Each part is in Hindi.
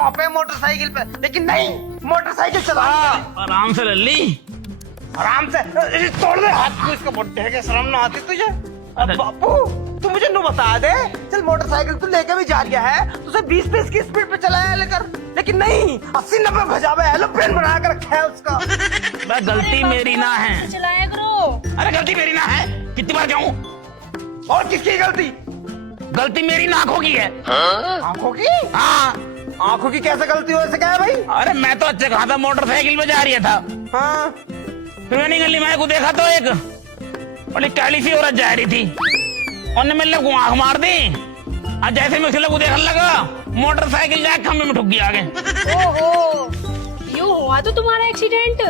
कहाँ पे मोटरसाइकिल पे, लेकिन नहीं, मोटरसाइकिल चला। आराम से लल्ली, आराम से तोड़ दे हाथ को, इसका बुड्ढे के शर्म ना आती तुझे। अब बापू तू मुझे नू बता दे, चल मोटरसाइकिल तू लेके भी जा रहा है, तुझे 20 की स्पीड पे चलाया लेकर, लेकिन नहीं 80-90 भजावे एरोप्लेन बना कर रखा है उसका। गलती मेरी ना है। चलाया करो। अरे गलती मेरी ना है, कितनी बार जाऊं? और किसकी गलती? गलती मेरी ना आंखों की है। आंखों की? हाँ। आंखों की कैसे गलती हो, ऐसे क्या है भाई? अरे मैं तो अच्छे कहा था, मोटरसाइकिल पे जा रही था। हाँ फिर मैंने गली मैं को देखा तो एक बड़ी काली सी औरत जा रही थी, उन्होंने मेरे को आंख मार दी, और जैसे मैं उसे देखने लगा, मोटरसाइकिल जाके खंबे में ठुक गया आगे। ओहो, यूं हुआ तो तुम्हारा एक्सीडेंट,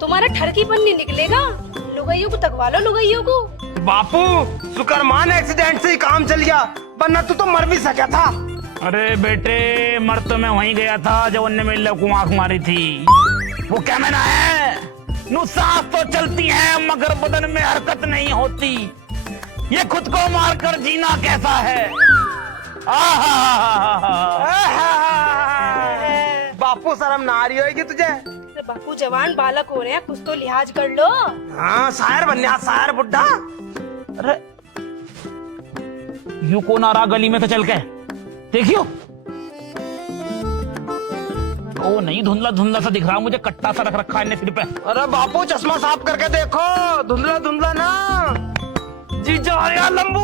तुम्हारा ठरकी पन्नी निकलेगा। लुगाइयों को तकवा लो, लुगाइयों को। बापू शुक्र मान एक्सीडेंट से ही काम चल गया, वरना तू तो मर भी सका था। अरे बेटे, मर तो मैं वहीं गया था जब उनने मेरे को आंख मारी थी। वो क्या मैंने है, नु सांस तो चलती है मगर बदन में हरकत नहीं होती, ये खुद को मारकर जीना कैसा है। बापू शर्म ना आ रही होगी तुझे? अरे बापू जवान बालक हो रहे हैं, कुछ तो लिहाज कर लो। हाँ शायर बनने, शायर बुड्ढा। अरे यू कौन आ रहा गली में से चल के, देखियो। ओ नहीं, धुंधला धुंधला सा दिख रहा मुझे, कट्टा सा रख रखा है सिर पे। अरे बापू चश्मा साफ करके देखो, धुंधला धुंधला ना। जीजा आया लंबू।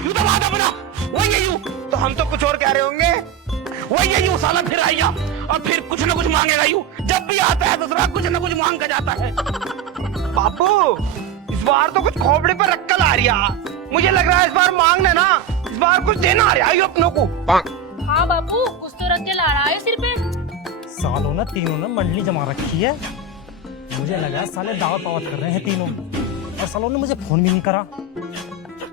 यू तो बात अपना, वही यू। तो हम तो कुछ और कह रहे होंगे। वही यू साला फिर आएगा और फिर कुछ न कुछ मांगेगा यू, जब भी आता है दूसरा कुछ न कुछ मांग कर जाता है। बापू इस बार तो कुछ खोपड़ी पर रक्कल आ रही है, मुझे लग रहा है इस बार मांगने ना, इस बार कुछ देना आ रहा है अपनों को। हाँ बापू, कुछ तो रख के ला रहा है सिर पे। सालों ने तीनों ने मंडली जमा रखी है, मुझे लगा साले दावत वावत कर रहे हैं तीनों, और सालों ने मुझे फोन भी नहीं करा।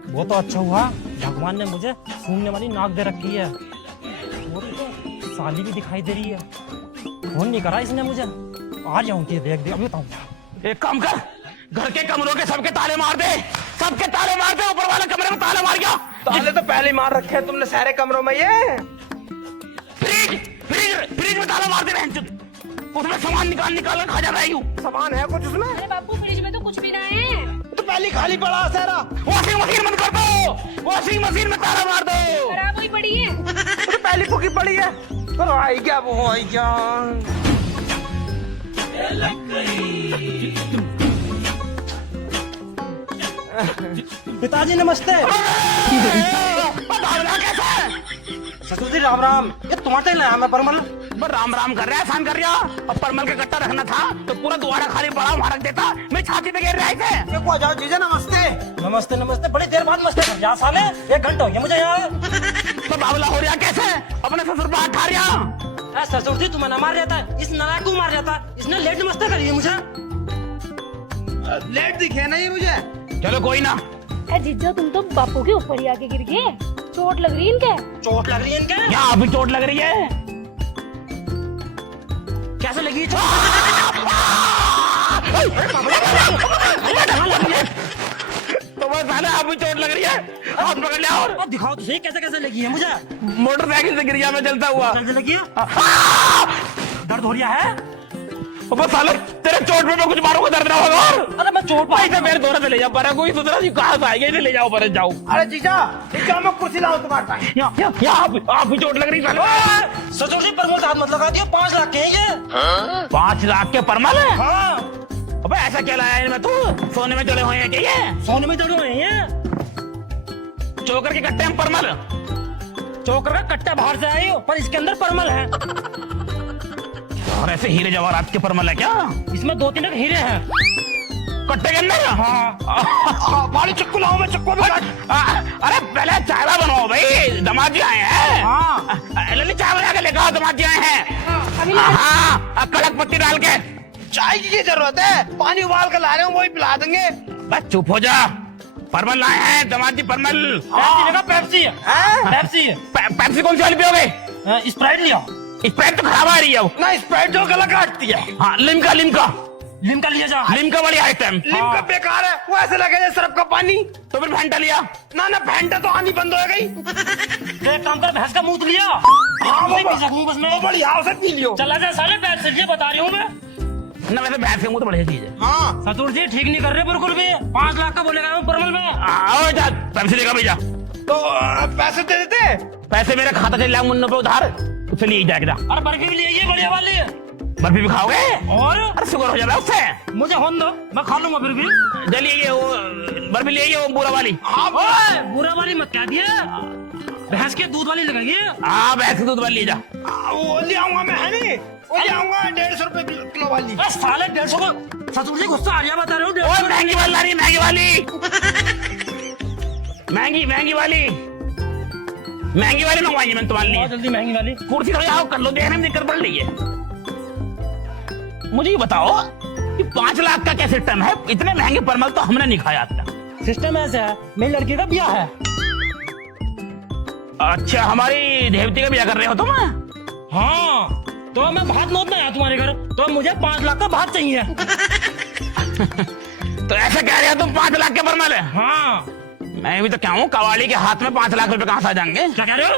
वो तो अच्छा हुआ भगवान ने मुझे सूंघने वाली नाक दे रखी है, और तो साली भी दिखाई दे रही है। फोन नहीं करा इसने मुझे, आ जाऊंगी देख दे, अभी बताऊँ। एक काम कर, घर के कमरों के सबके ताले मार दे, सबके ताले मार दे, ऊपर वाले कमरे में ताला मार गया। ताले तो पहले ही मार रखे हैं तुमने सारे कमरों में। ये फ्रिज फ्रिज फ्रिज में ताला मार दे बहनचोद, उसमें सामान निकाल निकाल कर खा जा रहा है यू। सामान है कुछ उसमें? अरे बापू फ्रिज में तो कुछ भी ना है। तो पहले ही खाली पड़ा सारा। वॉशिंग मशीन बंद कर दो, वॉशिंग मशीन में ताला मार दो। खराब हुई पड़ी है। तो पहली फूकी पड़ी है, तो आई क्या वो आई क्या। पिताजी नमस्ते। ससुर जी राम राम, ये तुम्हारे लाया मैं परमल। राम राम कर रहा है, आसान कर रहा, अब परमल का कट्टा रखना था तो पूरा दोबारा खाली पड़ा वहां रख देता, मैं छाती पे गिर रहे थे। ये को जाओ जीजा नमस्ते। नमस्ते नमस्ते, बड़ी देर बाद नमस्ते कर जा साले, 1 घंटा हो गया मुझे यहाँ। तो बाबला हो रहा कैसे, अपने ससुर पर हाथ ठा रहा। ससुर जी तुम्हें न मार जाता, इस नारायण को मार जाता, इसने लेट नमस्ते करी है मुझे। लेट दिखे ना ये मुझे। चलो कोई ना। जीजा तुम तो बापू के ऊपर ही आके गिर गए, चोट लग रही है इनके। चोट लग रही है इनके? यहाँ अभी चोट लग रही है। कैसे लगी चोट? तो बस साले अभी चोट लग रही है, हाथ पकड़ लिया। और दिखाओ तो सही कैसे कैसे लगी है मुझे। मोटरसाइकिल से गिर गया मैं चलता हुआ। जल्दी लगी है? दर्द हो रहा है? बस साले तेरे चोट पे मैं कुछ मारूंगा, दर्द ना होगा। और अरे मैं चोट भाई से मेरे दोनों से ले जाओ, पर कोई दूसरा जी कहाँ से आएगा, इसे ले जाओ, पर जाओ। अरे जीजा क्या मैं कुर्सी लाऊं तुम्हारे पास? यहाँ आप भी चोट लग रही साले। ससुर जी परमल हाथ मत लगा दियो, 5 लाख के हैं ये। 5 लाख के परमल है? हाँ। अबे ऐसा क्या लाया इनमें तू, सोने में जड़े हुए हैं क्या ये? सोने में जड़े हुए हैं। चोकर के कट्टे में परमल, चोकर का कट्टा बाहर से आए हो, पर इसके अंदर परमल है। और ऐसे हीरे जवाहरात के परमल है क्या? इसमें 2-3 हीरे हैं कट्टे के अंदर। हाँ। बाली चक्कू लाऊं मैं, चक्कू भी काट। अरे पहले चाय बनवाओ भाई, दामाद जी आए हैं। हाँ। लल्ली चाय बना के लेकर आओ, दामाद जी आए हैं। हाँ, कड़क पत्ती डाल के। चाय की क्या जरूरत है, पानी उबाल कर ला रहे हो, वही पिला देंगे। बस चुप हो जा, परमल लाए हैं दामाद जी, परमल। पेप्सी है। पेप्सी है। पेप्सी कौन सी वाली पियोगे? स्प्राइट लिया। स्प्राइट तो खराब आ रही है वो। ना स्प्राइट जो गला काटती है। हाँ लिमका लिमका। लिमका लिया जा। लिमका बड़ी आइटम। लिमका बेकार है, वो ऐसे लगे जैसे सरफ का पानी। तो फिर फैंटा लिया। ना ना फैंटा तो आनी बंद हो गई। तो एक काम कर, भैंस का मुंह लिया। हाँ उसे पी सकूं बस मैं। वो बढ़िया, उसे पी लियो। चला जा साले, पैर से बता रही हूँ मैं। ना वैसे भैंस के मुंह तो बढ़िया चीज है। हाँ सतुर जी ठीक नहीं कर रहे बिल्कुल भी। 5 लाख का बोलेगा मैं परमल में। आओ जा, पैसे लेकर भेजा। तो पैसे दे देते। पैसे मेरे खाता चल जाए मुन्नों पे उधार, उससे लिए जाएगा। अरे बर्फी भी लिए बढ़िया वाली। बर्फी भी खाओगे? और अरे शुगर हो जाएगा उससे। मुझे होने दो, मैं खा लूंगा फिर भी। चलिए ये वो बर्फी ले वो बुरा वाली। हाँ ओए बुरा वाली मत क्या दिए, भैंस के दूध वाली लगाइए। हाँ भैंस के दूध वाली ले जा। वो ले आऊंगा मैं, है नहीं? वो ले आऊंगा 150 रुपए किलो वाली। बस साले 150 को ससुर जी गुस्सा आ रहा बता रहे हो। ओए महंगी वाली ला रही, महंगी वाली। महंगी वाली मंगवाई मैंने तुम्हारे लिए। बहुत जल्दी महंगी वाली। कुर्सी थोड़ी आओ कर लो, देखने में दिक्कत पड़ रही है। मुझे ये बताओ कि 5 लाख का क्या सिस्टम है? इतने महंगे परमल तो हमने नहीं खाया आज तक। सिस्टम ऐसा है, मेरी लड़की का ब्याह है। अच्छा हमारी देवती का ब्याह कर रहे हो तुम? हाँ तो मैं भात नोत में आया तुम्हारे घर, तो मुझे 5 लाख का भात चाहिए। तो ऐसा कह रहे हो तुम 5 लाख के परमल है? हाँ मैं भी तो क्या हूँ, कवाली के हाथ में 5 लाख रुपए कहाँ से आ जाएंगे? क्या कह रहे हो?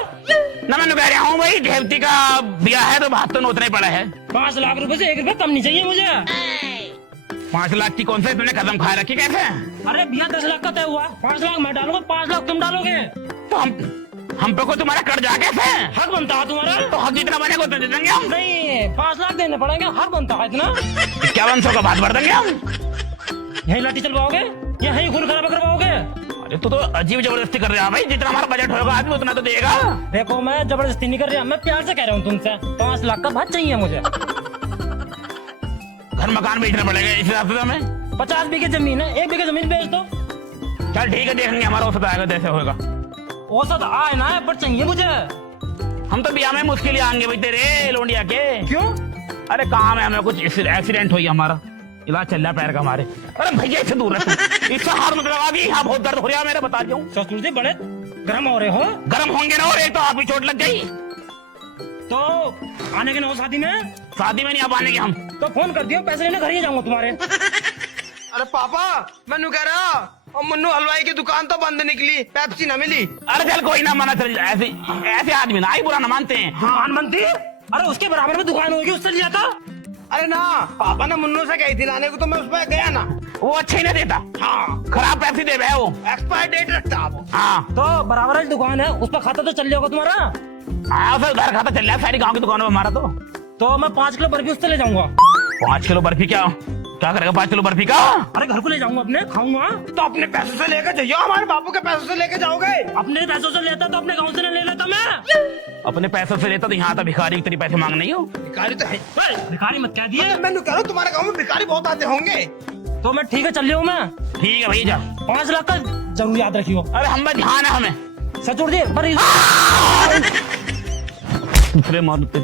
ना मैं कह रहा हूँ भाई देवती का ब्याह है तो भात तो नोतना ही पड़ा है। 5 लाख रुपए से 1 रुपया कम नहीं चाहिए मुझे। 5 लाख की कौन सा तुमने कदम खा रखी कैसे? अरे भैया 10 लाख का तय हुआ, 5 लाख मैं डालूंगा, 5 लाख तुम डालोगे। तो हम पे को तुम्हारा कर्जा कैसे? हक बनता है तुम्हारा। तो हक जितना बनेगा उतना दे देंगे हम। नहीं 5 लाख देने पड़ेंगे, हक बनता है इतना। 5100 का भात भर देंगे हम। यही लाठी चलवाओगे या यही खून खराब करवाओगे? अरे तू तो अजीब जबरदस्ती कर रहा है भाई, जितना हमारा बजट होगा आदमी उतना तो देगा। देखो मैं जबरदस्ती नहीं कर रहा, मैं प्यार से कह रहा हूँ तुमसे, 5 लाख का भात चाहिए मुझे। घर मकान बेचना पड़ेगा इस हिसाब से हमें। 50 बीघे जमीन है, 1 बीघे जमीन बेच दो। चल ठीक है, देखेंगे हमारा औसत आएगा जैसे होगा। औसत आए ना पर चाहिए मुझे। हम तो ब्याह में मुश्किल आएंगे भाई तेरे लोंडिया के। क्यों? अरे काम है, हमें कुछ एक्सीडेंट हुई हमारा, इलाज चल रहा पैर का हमारे। अरे भैया इससे दूर रख, इससे हाथ मत लगा दी, यहाँ बहुत दर्द हो रहा है मेरे, बता दूं। ससुर जी बड़े गर्म हो रहे हो। गर्म होंगे ना, और एक तो आप ही चोट लग गई। तो आने के ना हो शादी में? शादी में नहीं आ पाने के हम। तो फोन कर दियो, पैसे लेने घर ही जाऊंगा तुम्हारे। अरे पापा मनु कह रहा, और मुन्नू हलवाई की दुकान तो बंद निकली, पेप्सी ना मिली। अरे चल कोई ना, मना चल, ऐसे ऐसे आदमी ना ही बुरा ना मानते हैं। हाँ मनती, अरे उसके बराबर में दुकान होगी, उससे लिया था। अरे ना पापा ने मुन्नू से कही थी लाने को, तो मैं उस पर गया ना। वो अच्छे ही नहीं देता। हाँ खराब पैसे दे रहे वो। एक्सपायर डेट रखता वो। हाँ तो बराबर वाली दुकान है, उस पर खाता तो चल जाएगा तुम्हारा। हाँ उसे उधार खाता चल रहा है सारी गाँव की दुकानों में हमारा। तो मैं 5 किलो बर्फी उससे ले जाऊंगा। 5 किलो बर्फी क्या करेगा 5 किलो बर्फी का? अरे घर को ले जाऊंगा, अपने खाऊंगा। तो अपने पैसों से लेकर जाइयो, हमारे बापू के पैसों से लेकर जाओगे? अपने पैसों से लेता तो अपने गाँव से न ले लेता मैं। अपने पैसों से लेता तो यहाँ आता भिखारी की तेरी पैसे मांग नहीं हो। भिखारी तो है। भिखारी मत कह दिए। मैं कह रहा हूँ तुम्हारे गाँव में भिखारी बहुत आते होंगे। तो मैं ठीक है चल रही हूँ मैं। ठीक है भाई जा। 5 लाख का जरूर याद रखियो। अरे हम पे ध्यान है हमें। सचुर जी पर दूसरे मारते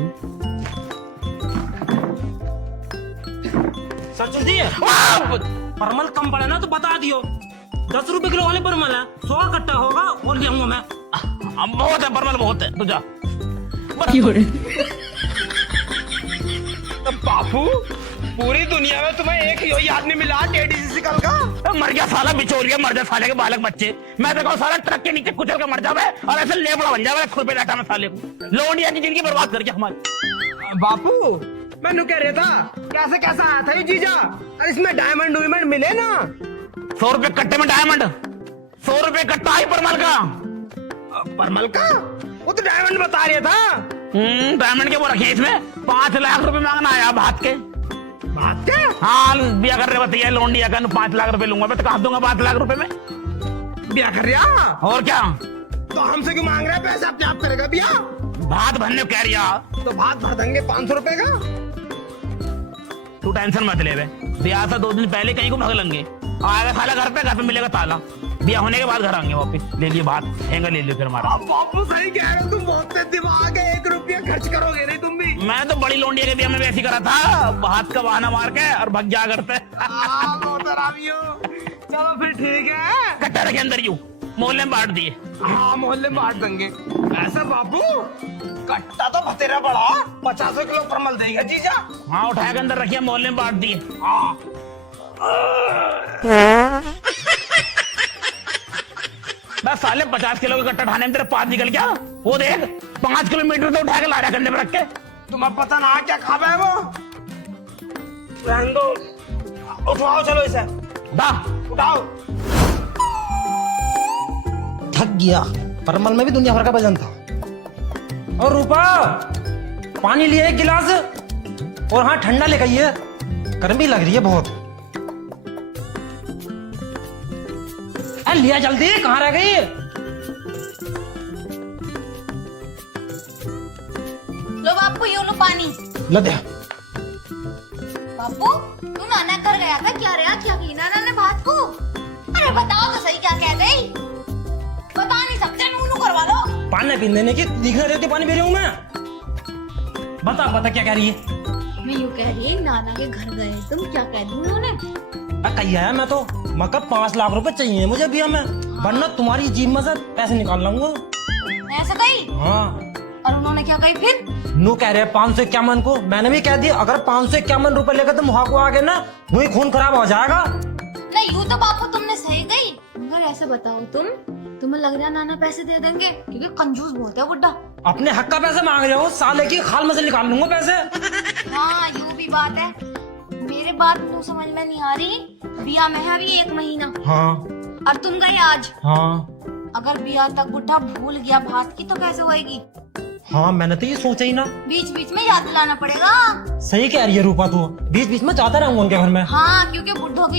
सचुर जी परमल कम पड़े ना तो बता दियो। 10 रुपए किलो वाले परमल है, 100 कट्टा होगा और ले आऊंगा मैं। बहुत है परमल, बहुत है, तू जा। तो बापू पूरी दुनिया में तुम्हें एक ही आदमी मिला टेडी सी कल का। मर गया साला, बिचौलिया मर जा साले के बालक बच्चे। मैं तो कहूँ साला ट्रक के नीचे कुचल के मर जावे और ऐसे लेबड़ा बन जावे खुरपे डाटा में साले को। लोंडिया की जिंदगी बर्बाद करके हमारी। बापू मैंने कह रहा था कैसे कैसा आया था ये जीजा, और इसमें डायमंड वायमंड मिले ना। 100 रुपए कट्टे में डायमंड, 100 रुपए कट्टा ही परमल का। परमल का? वो तो डायमंड बता रहा था। डायमंड के वो रखे इसमें 5 लाख रुपए मांगना आया भात के। बात क्या? हाँ ब्याह कर रहे बताइए लोंडिया का 5 लाख रुपए लूंगा मैं, तो कहा दूंगा 5 लाख रुपए में। ब्याह कर रहा और क्या? तो हमसे क्यों मांग रहा है पैसे? अपने आप करेगा ब्याह। भात भरने कह रही तो भात भर देंगे 500 रुपए का। तू टेंशन मत ले बे, ब्याह से 2 दिन पहले कहीं को भाग लेंगे। आएगा साला घर पे मिलेगा ताला। ब्याह होने के बाद घर आएंगे वापिस। ले लिए भात, हैंगा ले लियो फिर हमारा। बापू सही कह रहे हो, तुम बहुत तेज दिमाग है, 1 रुपया खर्च करोगे नहीं तुम भी। मैं तो बड़ी लोंडिया के ब्याह में वैसे करा था, भात का बहाना मार के और भग जा करते। चलो फिर ठीक है। कट्टा रखे अंदर यू। मोहल्ले में बांट दिए। हाँ मोहल्ले में बांट देंगे। ऐसा बापू कट्टा तो बतेरा बड़ा 50 किलो परमल देगा जीजा। हाँ उठा के अंदर रखिए, मोहल्ले में बांट दिए। हाँ बस साले 50 किलो का कट्टा उठाने में तेरा पास निकल गया। वो देख 5 किलोमीटर तो उठा के ला रहा कंधे में रख के। तुम्हें पता ना क्या खावा है वो। रहने दो, उठाओ चलो इसे। दा उठाओ। थक गया, परमल में भी दुनिया भर का वजन था। और रूपा पानी लिए 1 गिलास, और हाँ ठंडा लेकर आइए, गर्मी लग रही है बहुत। अरे लिया जल्दी, कहाँ रह गई? लो बापू, ये लो पानी। लो दे। बापू तू नाना घर गया था, क्या रहा, क्या की नाना ने बात को? अरे बताओ तो सही, क्या कह गई? बता नहीं सकते, नू करवा लो। पानी पीने देने की दिखने रहती, पानी पी रही हूँ मैं। बता बता क्या कह रही है? मैं यूँ कह रही है, नाना के घर गए तुम, क्या कह दी उन्होंने? कही आया मैं तो, मगर 5 लाख रुपए चाहिए मुझे भैया, मैं वरना तुम्हारी जेब में से पैसे निकाल लाऊंगा। ऐसा कही? हाँ। और उन्होंने क्या कही फिर? नो कह रहे 551 को, मैंने भी कह दिया अगर 551 रुपए लेकर तुम वहां को आगे ना, वही खून खराब हो जाएगा। नहीं यूँ तो बापू तुमने सही गई, मगर ऐसे बताओ तुम्हें लग रहा नाना पैसे दे देंगे? क्योंकि कंजूस बहुत है बुड्ढा। अपने हक का पैसे मांग रहे हो, साले की खाल में से निकाल लूंगा पैसे। हाँ यूँ भी बात है, मेरे बात नू समझ में नहीं आ रही। बिया में है अभी 1 महीना, हाँ और तुम गए आज। हाँ अगर बिया तक बुढ़ा भूल गया बात की तो कैसे होएगी? हाँ, मैंने तो ये सोचा ही ना। बीच बीच में याद दिलाना पड़ेगा। सही कह रही है रूपा, तू बीच बीच में जाता रहूंगा उनके घर में। हाँ क्योंकि बुढ़ों की